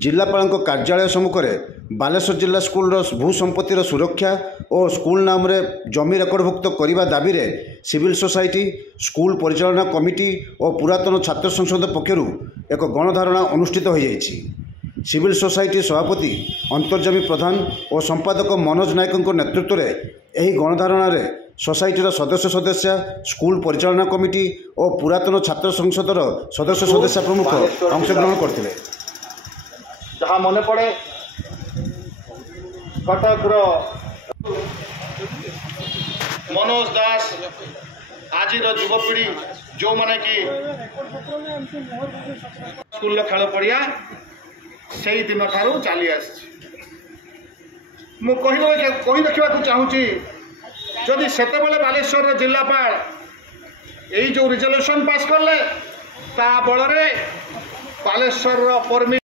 जिलापाल कार्यालय सम्मुखें बालेश्वर जिला स्कूल भूसंपत्तिर सुरक्षा और स्कूल नाम रे जमी रेकर्डभुक्त करने दाबी रे सिविल सोसाइटी स्कूल परिचालना कमिटी और पुरातन छात्र संसद पक्षरु एक गणधारणा अनुष्ठित हो जाइछि। सिविल सोसाइटी सभापति अंतर्जामी प्रधान और संपादक मनोज नायक नेतृत्व में यह गणधारण सोसाइटीर सदस्य स्कूल परिचालना कमिटी और पुरातन छात्र संसदर सदस्य प्रमुख अंशग्रहण करते। जहाँ मन पड़े कटक मनोज दास आज युवपीढ़ी जो माने कि स्कूल खेल पड़िया से दिन ठारू चली कही देखा चाहूँगी जदि सेते बालेश्वर जिलापाल यही जो रिजोल्यूशन पास कले ता बल बालेश्वर परमिट